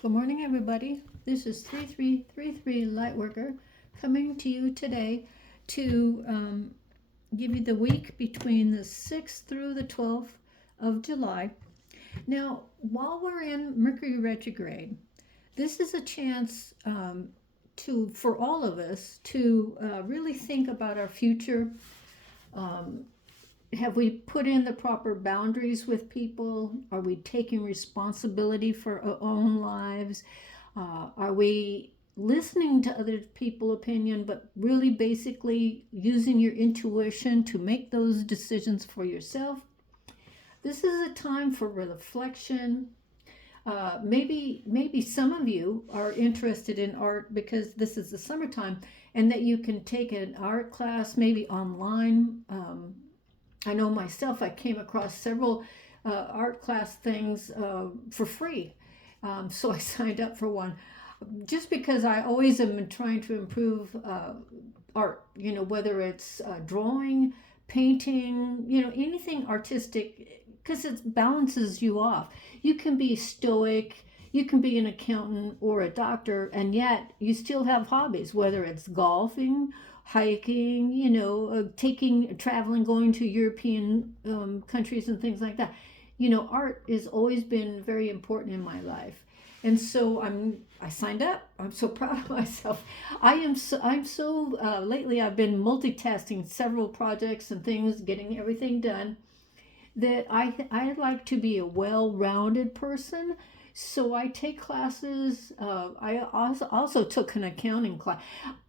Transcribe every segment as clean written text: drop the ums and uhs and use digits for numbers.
Good morning, everybody. This is 3333 Lightworker coming to you today to give you the week between the 6th through the 12th of July. Now, while we're in Mercury retrograde, this is a chance for all of us to really think about our future. Um, have we put in the proper boundaries with people? Are we taking responsibility for our own lives? Are we listening to other people's opinion, but really basically using your intuition to make those decisions for yourself? This is a time for reflection. Maybe some of you are interested in art because this is the summertime, and that you can take an art class maybe online. I know myself, I came across several art class things for free. So I signed up for one just because I always am trying to improve art, whether it's drawing, painting, anything artistic, because it balances you off. You can be stoic, you can be an accountant or a doctor, and yet you still have hobbies, whether it's golfing, hiking, traveling, going to European countries and things like that. Art has always been very important in my life. And so I signed up. I'm so proud of myself. I'm so lately I've been multitasking several projects and things, getting everything done, that I like to be a well-rounded person. So I take classes. I also took an accounting class.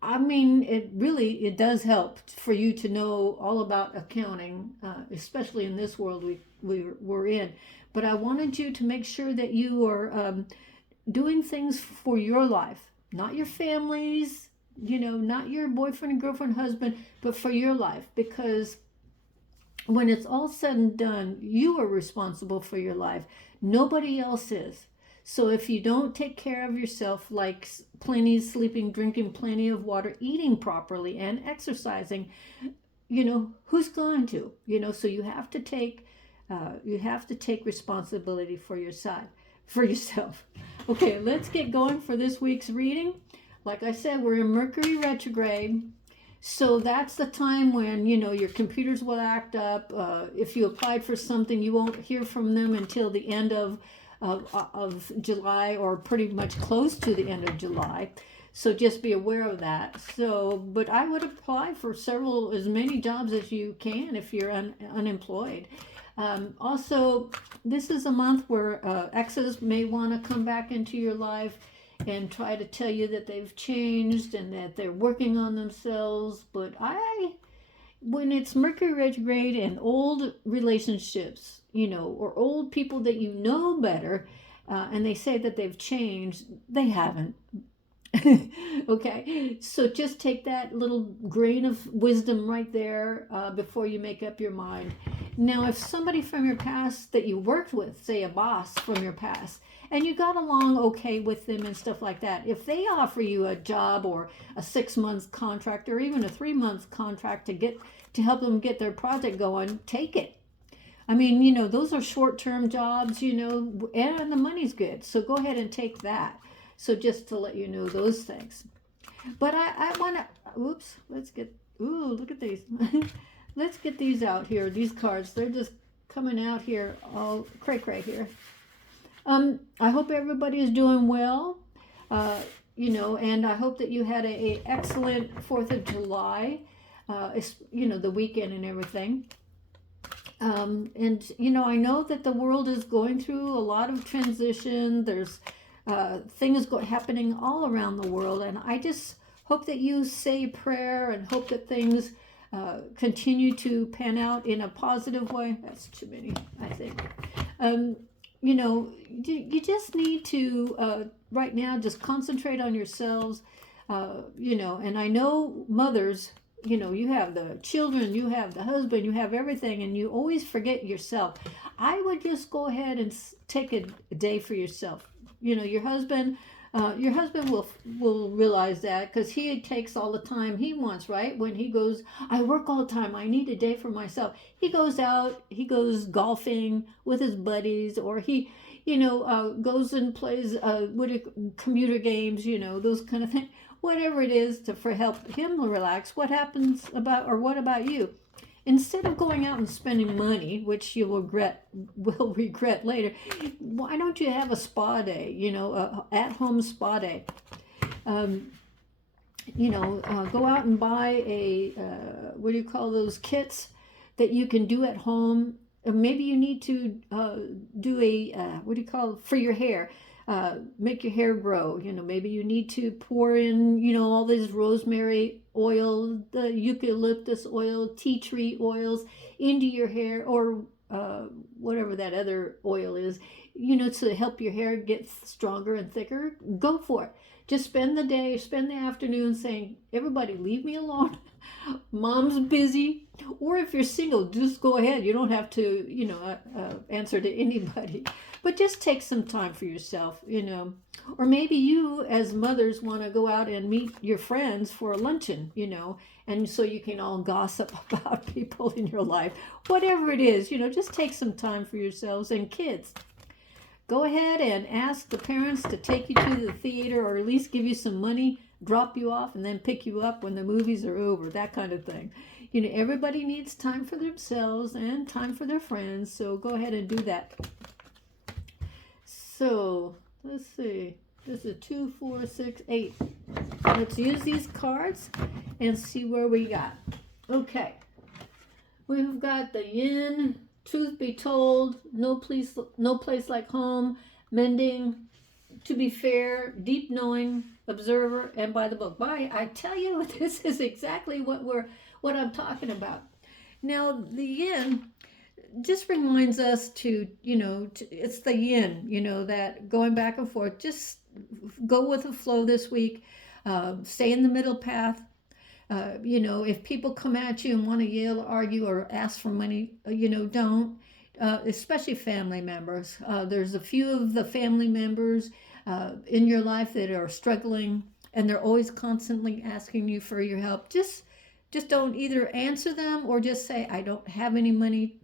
I mean, it does help for you to know all about accounting, especially in this world we're in. But I wanted you to make sure that you are doing things for your life, not your family's, not your boyfriend and girlfriend, husband, but for your life, because when it's all said and done, you are responsible for your life. Nobody else is. So if you don't take care of yourself, like plenty sleeping, drinking plenty of water, eating properly, and exercising, who's going to? So you have to take responsibility for your side, for yourself. Okay, let's get going for this week's reading. Like I said, we're in Mercury retrograde. So that's the time when, your computers will act up. If you applied for something, you won't hear from them until the end of July, or pretty much close to the end of July. So just be aware of that. So, but I would apply for as many jobs as you can if you're unemployed. Also, this is a month where exes may want to come back into your life and try to tell you that they've changed and that they're working on themselves. But when it's Mercury retrograde and old relationships, or old people that you know better, and they say that they've changed, they haven't. Okay, so just take that little grain of wisdom right there before you make up your mind. Now, if somebody from your past that you worked with, say a boss from your past, and you got along okay with them and stuff like that, if they offer you a job or a 6 month contract or even a 3 month contract to help them get their project going, take it. I mean, those are short-term jobs, and the money's good. So go ahead and take that. So just to let you know those things. But I want to, look at these. Let's get these out here, these cards. They're just coming out here, all cray-cray here. I hope everybody is doing well, and I hope that you had a excellent 4th of July, the weekend and everything. I know that the world is going through a lot of transition. There's things happening all around the world, and I just hope that you say prayer and hope that things continue to pan out in a positive way. That's too many, I think. You just need to right now just concentrate on yourselves. And I know mothers, you have the children, you have the husband, you have everything, and you always forget yourself. I would just go ahead and take a day for yourself. Your husband will realize that, because he takes all the time he wants, right? When he goes, I work all the time, I need a day for myself. He goes out, he goes golfing with his buddies, or he goes and plays computer games, those kind of things. Whatever it is to for help him relax. What about you? Instead of going out and spending money, which you will regret later, why don't you have a spa day? A at-home spa day. Um, Go out and buy what do you call those kits that you can do at home. Maybe you need to do what do you call it, for your hair. Make your hair grow. Maybe you need to pour in, all these rosemary oil, the eucalyptus oil, tea tree oils into your hair, or whatever that other oil is, to help your hair get stronger and thicker. Go for it. Just spend the afternoon saying, everybody leave me alone. Mom's busy. Or if you're single, just go ahead. You don't have to, answer to anybody. But just take some time for yourself, Or maybe you, as mothers, want to go out and meet your friends for a luncheon, and so you can all gossip about people in your life. Whatever it is, just take some time for yourselves. And kids, go ahead and ask the parents to take you to the theater, or at least give you some money, drop you off, and then pick you up when the movies are over, that kind of thing. Everybody needs time for themselves and time for their friends, so go ahead and do that. So, let's see. This is 2, 4, 6, 8. Let's use these cards and see where we got. Okay. We've got the yin, truth be told, no place like home, mending, to be fair, deep knowing, observer, and by the book. I tell you, this is exactly what I'm talking about. Now, the yin just reminds us to, it's the yin, that going back and forth. Just go with the flow this week. Stay in the middle path. If people come at you and want to yell, argue, or ask for money, don't. Especially family members. There's a few of the family members in your life that are struggling, and they're always constantly asking you for your help. Just don't either answer them or just say, I don't have any money.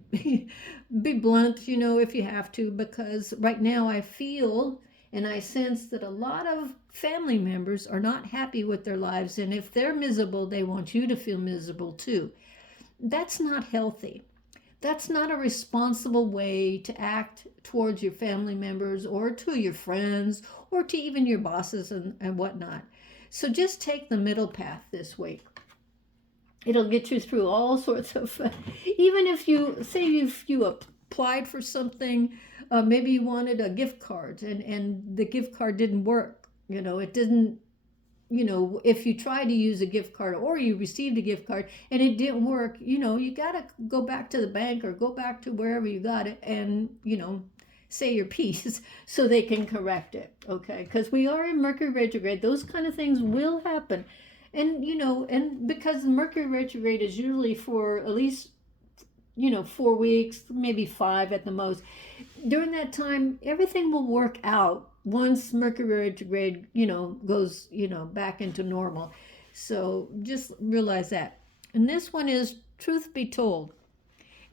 Be blunt, if you have to, because right now I feel and I sense that a lot of family members are not happy with their lives, and if they're miserable, they want you to feel miserable too. That's not healthy. That's not a responsible way to act towards your family members or to your friends or to even your bosses and whatnot. So just take the middle path this week. It'll get you through all sorts of, even if you applied for something, maybe you wanted a gift card and the gift card didn't work. It didn't, if you tried to use a gift card or you received a gift card and it didn't work, you got to go back to the bank or go back to wherever you got it and, say your piece so they can correct it. Okay. Because we are in Mercury retrograde. Those kind of things will happen. And, and because Mercury retrograde is usually for at least, 4 weeks, maybe 5 at the most. During that time, everything will work out once Mercury retrograde, goes, back into normal. So just realize that. And this one is truth be told.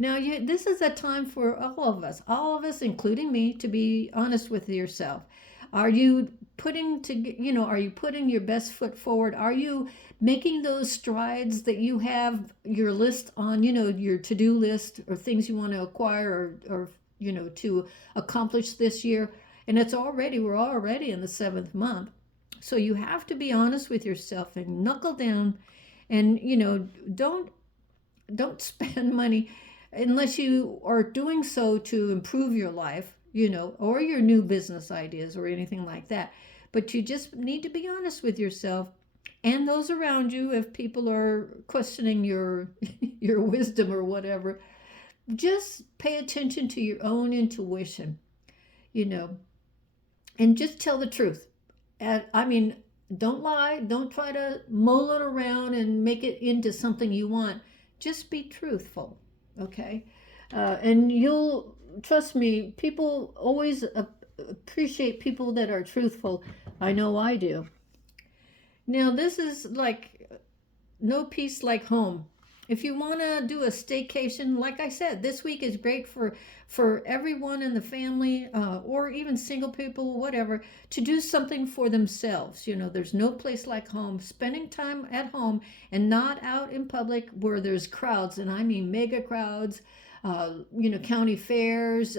Now, this is a time for all of us, including me, to be honest with yourself. Are you putting your best foot forward? Are you making those strides that you have your list on, your to-do list, or things you want to acquire or to accomplish this year? And we're already in the 7th month. So you have to be honest with yourself and knuckle down and, don't spend money unless you are doing so to improve your life, or your new business ideas or anything like that. But you just need to be honest with yourself and those around you. If people are questioning your wisdom or whatever, just pay attention to your own intuition, and just tell the truth. And don't lie. Don't try to mull it around and make it into something you want. Just be truthful, okay? And you'll, trust me, people always appreciate people that are truthful. I know I do. Now, this is like no peace like home. If you want to do a staycation, like I said, this week is great for everyone in the family, or even single people, whatever, to do something for themselves. There's no place like home. Spending time at home and not out in public where there's crowds, and I mean mega crowds, county fairs,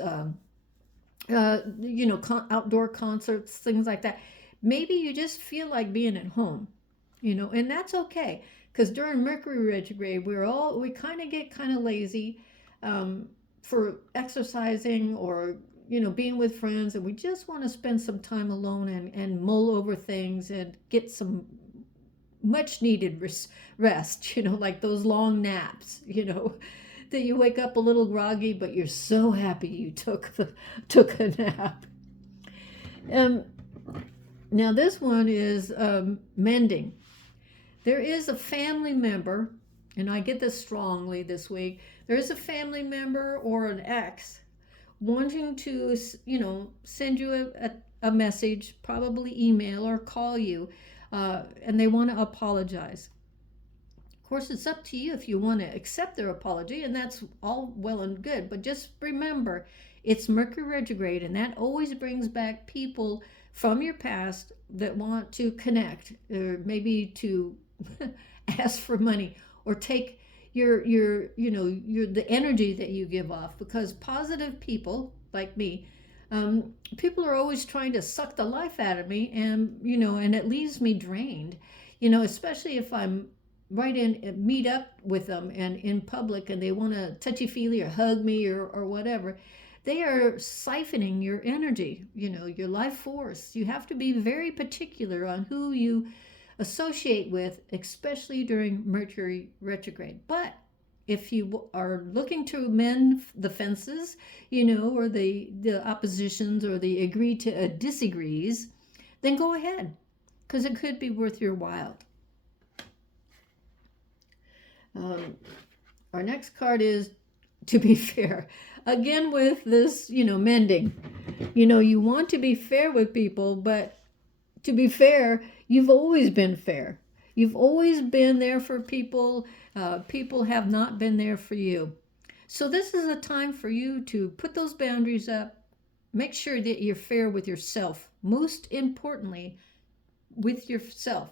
outdoor concerts, things like that. Maybe you just feel like being at home, and that's okay. Because during Mercury retrograde, we kind of get kind of lazy for exercising or being with friends, and we just want to spend some time alone and mull over things and get some much needed rest. Like those long naps. That you wake up a little groggy, but you're so happy you took a nap. Um, Now this one is mending. There is a family member, and I get this strongly this week. There is a family member or an ex wanting to, send you a message, probably email or call you, and they want to apologize. Of course, it's up to you if you want to accept their apology, and that's all well and good. But just remember, it's Mercury retrograde, and that always brings back people from your past that want to connect, or maybe to ask for money, or take your the energy that you give off. Because positive people like me, people are always trying to suck the life out of me, and it leaves me drained. Especially if I'm right in meet up with them and in public, and they want to touchy feely or hug me or whatever. They are siphoning your energy, your life force. You have to be very particular on who you associate with, especially during Mercury retrograde. But if you are looking to mend the fences, or the oppositions or the agree to disagrees, then go ahead, because it could be worth your while. Our next card is to be fair. Again, with this, mending. You want to be fair with people, but to be fair, you've always been fair. You've always been there for people. People have not been there for you. So this is a time for you to put those boundaries up. Make sure that you're fair with yourself. Most importantly, with yourself.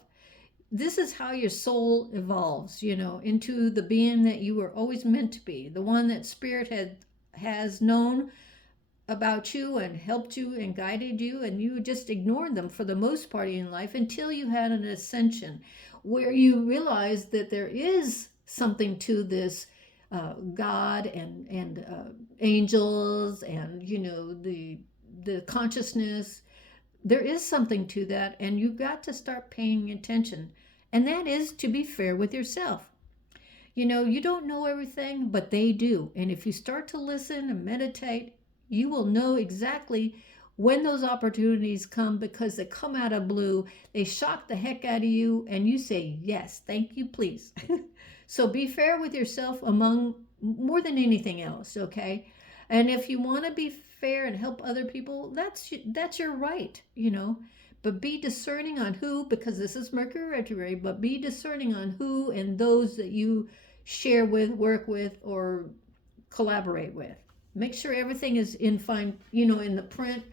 This is how your soul evolves, into the being that you were always meant to be, the one that Spirit has known about you and helped you and guided you, and you just ignored them for the most part in life until you had an ascension where you realized that there is something to this God and angels and the consciousness. There is something to that, and you got to start paying attention. And that is to be fair with yourself. You don't know everything, but they do. And if you start to listen and meditate, you will know exactly when those opportunities come, because they come out of blue. They shock the heck out of you, and you say, yes, thank you, please. So be fair with yourself among more than anything else, okay? And if you want to be fair and help other people, that's your right, But be discerning on who, because this is Mercury retrograde, but be discerning on who and those that you share with, work with, or collaborate with. Make sure everything is in fine, in the print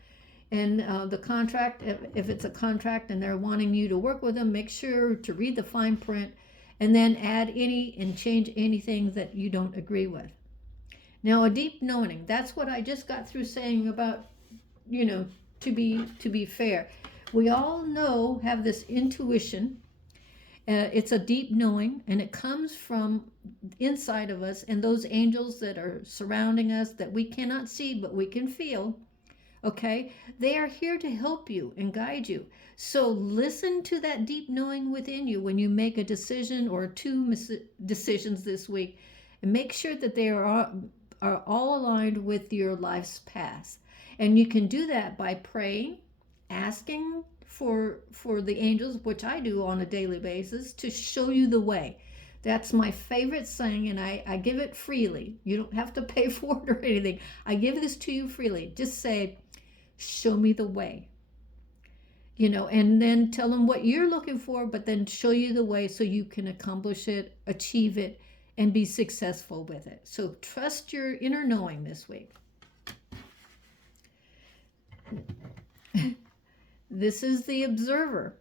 and the contract. If it's a contract and they're wanting you to work with them, make sure to read the fine print and then add any and change anything that you don't agree with. Now, a deep knowing, that's what I just got through saying about, to be fair. We all have this intuition. It's a deep knowing, and it comes from inside of us, and those angels that are surrounding us that we cannot see, but we can feel, okay? They are here to help you and guide you. So listen to that deep knowing within you when you make a decision or two decisions this week, and make sure that they are all aligned with your life's past. And you can do that by praying, asking for the angels, which I do on a daily basis, to show you the way. That's my favorite saying, and I give it freely. You don't have to pay for it or anything. I give this to you freely. Just say, show me the way. And then tell them what you're looking for, but then show you the way so you can accomplish it, achieve it, and be successful with it. So trust your inner knowing this week. This is the observer.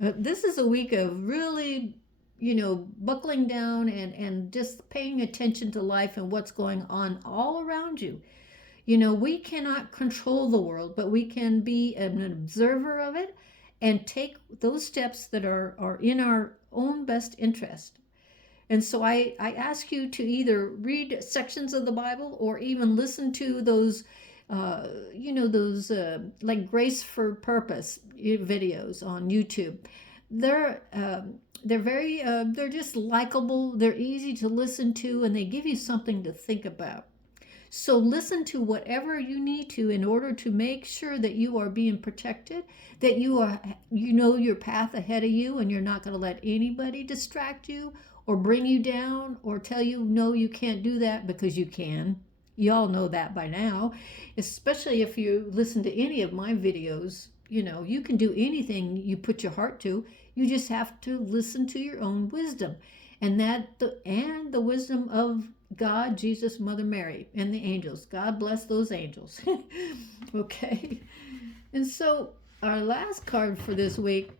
This is a week of really, buckling down and just paying attention to life and what's going on all around you. We cannot control the world, but we can be an observer of it and take those steps that are in our own best interest. And so I ask you to either read sections of the Bible or even listen to those, like Grace for Purpose videos on YouTube. They're they're just likable. They're easy to listen to, and they give you something to think about. So listen to whatever you need to in order to make sure that you are being protected, that you know your path ahead of you, and you're not going to let anybody distract you or bring you down or tell you, no, you can't do that, because you can. You all know that by now, especially if you listen to any of my videos. You can do anything you put your heart to. You just have to listen to your own wisdom, and the wisdom of God, Jesus, Mother Mary, and the angels. God bless those angels. Okay. And so our last card for this week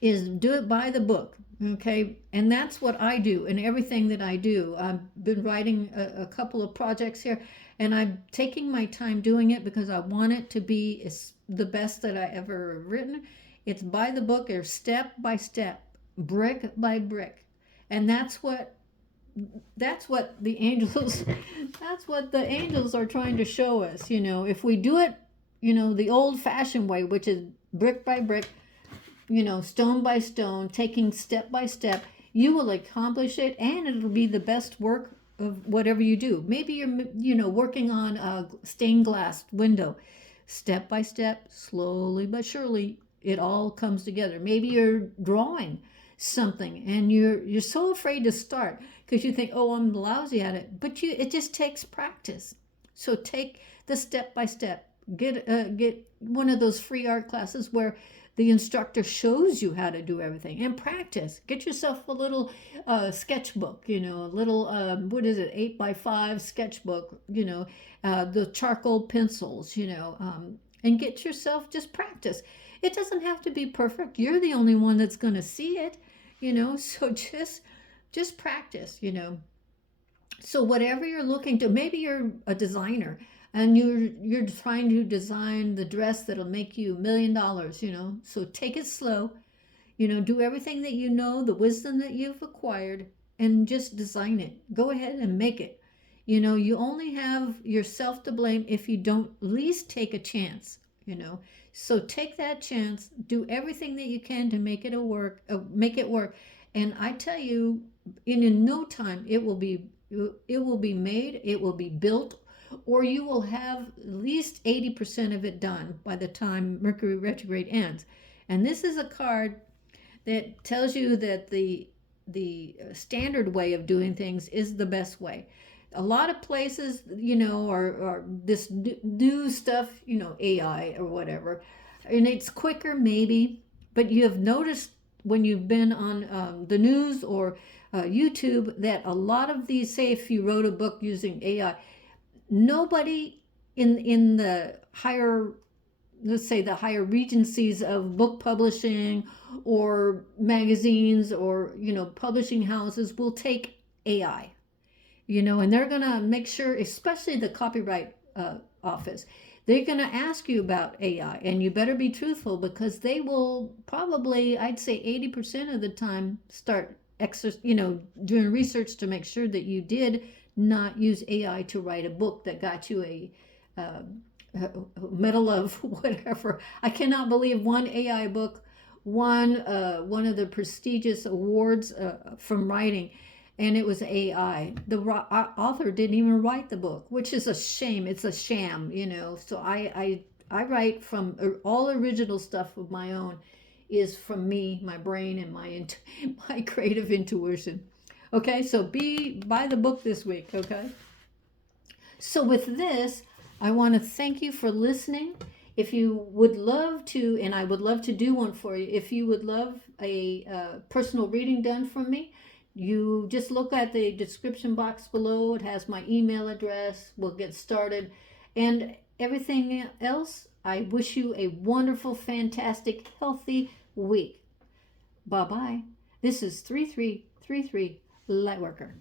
is do it by the book. Okay. And that's what I do in everything that I do. I've been writing a couple of projects here, and I'm taking my time doing it because I want it to be the best that I ever written. It's by the book, or step by step, brick by brick. And that's what the angels are trying to show us. If we do it the old fashioned way, which is brick by brick, stone by stone, taking step by step, you will accomplish it, and it'll be the best work of whatever you do. Maybe you're working on a stained glass window. Step by step, slowly but surely, it all comes together. Maybe you're drawing something and you're so afraid to start because you think, oh, I'm lousy at it, but it just takes practice. So take the step by step. Get one of those free art classes where the instructor shows you how to do everything, and practice. Get yourself a little sketchbook, a little 8x5 sketchbook, the charcoal pencils, and get yourself, just practice. It doesn't have to be perfect. You're the only one that's going to see it, so just practice, So whatever you're looking to, maybe you're a designer and you're trying to design the dress that'll make you $1 million, so take it slow, do everything that the wisdom that you've acquired, and just design it. Go ahead and make it. You only have yourself to blame if you don't at least take a chance, So take that chance, do everything that you can to make it work. And I tell you, in no time, it will be made, it will be built, or you will have at least 80% of it done by the time Mercury retrograde ends. And this is a card that tells you that the standard way of doing things is the best way. A lot of places, are this new stuff, AI or whatever, and it's quicker maybe, but you have noticed when you've been on the news or YouTube that a lot of these, say if you wrote a book using AI, nobody in the higher, let's say the higher regencies of book publishing or magazines or, publishing houses will take AI, and they're going to make sure, especially the copyright office, they're going to ask you about AI, and you better be truthful, because they will probably, I'd say 80% of the time, start doing research to make sure that you did not use AI to write a book that got you a medal of whatever. I cannot believe one AI book won one of the prestigious awards from writing, and it was AI. The author didn't even write the book, which is a shame. It's a sham, So I write from all original stuff of my own is from me, my brain, and my creative intuition. Okay, so be by the book this week, okay? So with this, I want to thank you for listening. If you would love to, and I would love to do one for you, if you would love a personal reading done from me, You just look at the description box below. It has my email address. We'll get started. And everything else, I wish you a wonderful, fantastic, healthy week. Bye bye. This is 3333 Lightworker.